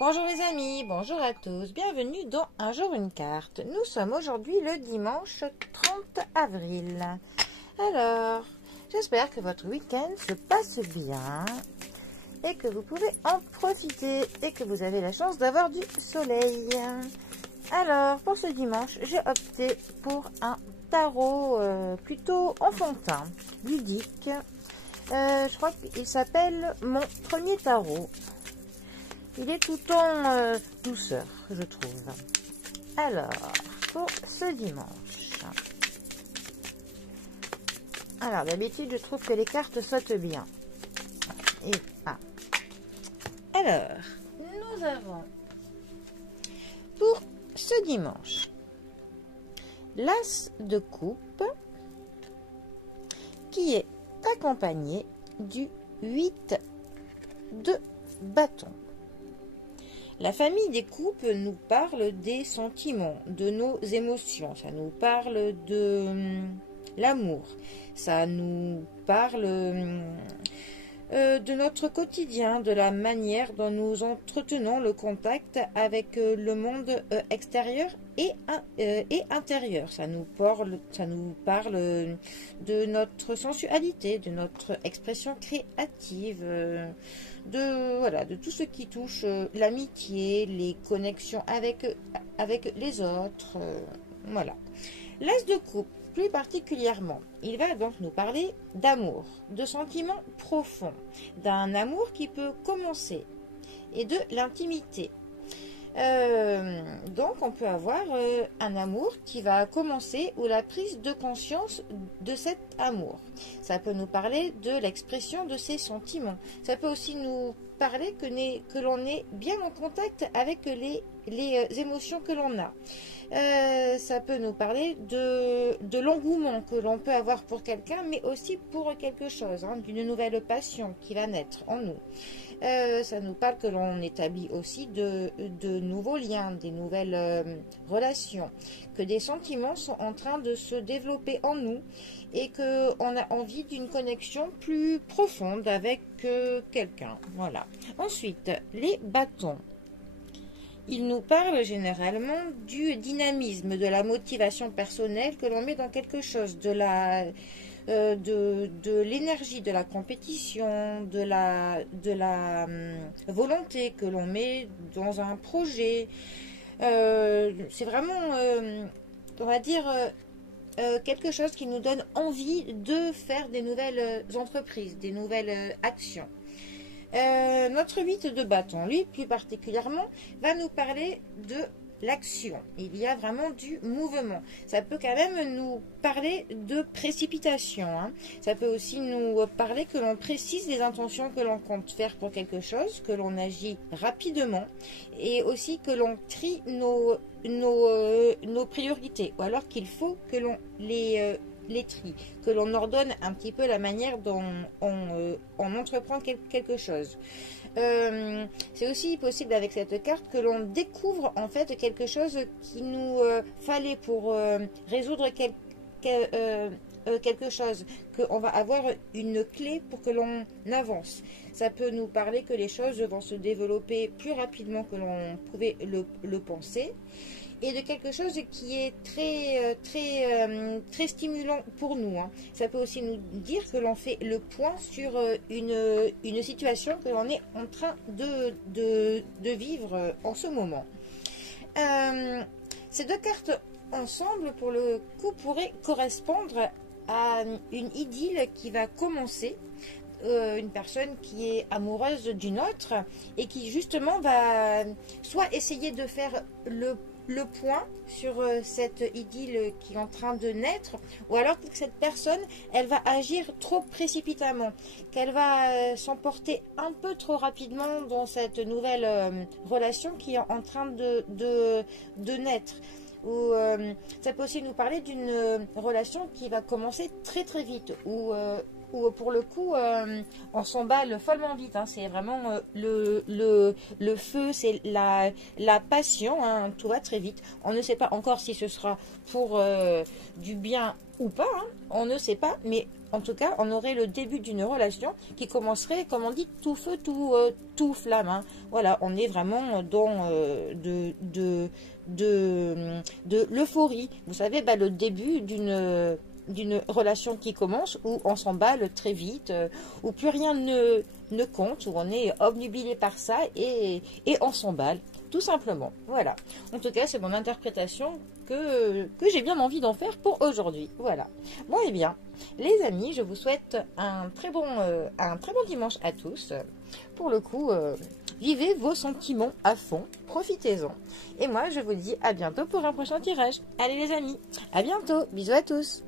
Bonjour les amis, bonjour à tous, bienvenue dans Un jour une carte. Nous sommes aujourd'hui le dimanche 30 avril. Alors, j'espère que votre week-end se passe bien et que vous pouvez en profiter et que vous avez la chance d'avoir du soleil. Alors, pour ce dimanche, j'ai opté pour un tarot plutôt enfantin, ludique. Je crois qu'il s'appelle Mon premier tarot. Il est tout en douceur, je trouve. Alors, pour ce dimanche. Alors, d'habitude, je trouve que les cartes sautent bien. Et, Alors, nous avons, pour ce dimanche, l'As de coupe, qui est accompagné du 8 de bâton. La famille des coupes nous parle des sentiments, de nos émotions, ça nous parle de l'amour, ça nous parle de notre quotidien, de la manière dont nous entretenons le contact avec le monde extérieur et intérieur. Ça nous parle de notre sensualité, de notre expression créative, de tout ce qui touche l'amitié, les connexions avec les autres. Voilà. L'As de coupe, plus particulièrement, il va donc nous parler d'amour, de sentiments profonds, d'un amour qui peut commencer et de l'intimité. Donc on peut avoir un amour qui va commencer ou la prise de conscience de cet amour. Ça peut nous parler de l'expression de ces sentiments. Ça peut aussi nous parler que l'on est bien en contact avec les émotions que l'on a. Ça peut nous parler de l'engouement que l'on peut avoir pour quelqu'un, mais aussi pour quelque chose, d'une nouvelle passion qui va naître en nous. Ça nous parle que l'on établit aussi de nouveaux liens, des nouvelles relations, que des sentiments sont en train de se développer en nous et qu'on a envie d'une connexion plus profonde avec quelqu'un. Voilà. Ensuite, les bâtons. Il nous parle généralement du dynamisme, de la motivation personnelle que l'on met dans quelque chose, de l'énergie, de la compétition, de la volonté que l'on met dans un projet. C'est vraiment, on va dire, quelque chose qui nous donne envie de faire des nouvelles entreprises, des nouvelles actions. Notre 8 de bâton, lui plus particulièrement, va nous parler de l'action. Il y a vraiment du mouvement. Ça peut quand même nous parler de précipitation. Ça peut aussi nous parler que l'on précise les intentions que l'on compte faire pour quelque chose, que l'on agit rapidement et aussi que l'on trie nos priorités, ou alors qu'il faut que l'on les trie, que l'on ordonne un petit peu la manière dont on entreprend quelque chose. C'est aussi possible avec cette carte que l'on découvre en fait quelque chose qui nous fallait pour résoudre quelque chose, qu'on va avoir une clé pour que l'on avance. Ça peut nous parler que les choses vont se développer plus rapidement que l'on pouvait le penser, et de quelque chose qui est très stimulant pour nous. Ça peut aussi nous dire que l'on fait le point sur une situation que l'on est en train de vivre en ce moment. Ces deux cartes ensemble, pour le coup, pourraient correspondre à une idylle qui va commencer. Une personne qui est amoureuse d'une autre et qui justement va soit essayer de faire le point sur cette idylle qui est en train de naître, ou alors que cette personne, elle va agir trop précipitamment, qu'elle va s'emporter un peu trop rapidement dans cette nouvelle relation qui est en train de naître. Ou ça peut aussi nous parler d'une relation qui va commencer très très vite, où où pour le coup, on s'emballe follement vite. Hein. C'est vraiment le feu, c'est la passion. Hein. Tout va très vite. On ne sait pas encore si ce sera pour du bien ou pas. Hein. On ne sait pas, mais en tout cas, on aurait le début d'une relation qui commencerait, comme on dit, tout feu, tout flamme. Hein. Voilà, on est vraiment dans de l'euphorie. Vous savez, bah, le début d'une relation qui commence, où on s'emballe très vite, où plus rien ne compte, où on est obnubilé par ça et on s'emballe, tout simplement. Voilà. En tout cas, c'est mon interprétation que j'ai bien envie d'en faire pour aujourd'hui. Voilà. Bon, et bien, les amis, je vous souhaite un très bon dimanche à tous. Pour le coup, vivez vos sentiments à fond, profitez-en. Et moi, je vous dis à bientôt pour un prochain tirage. Allez les amis, à bientôt, bisous à tous.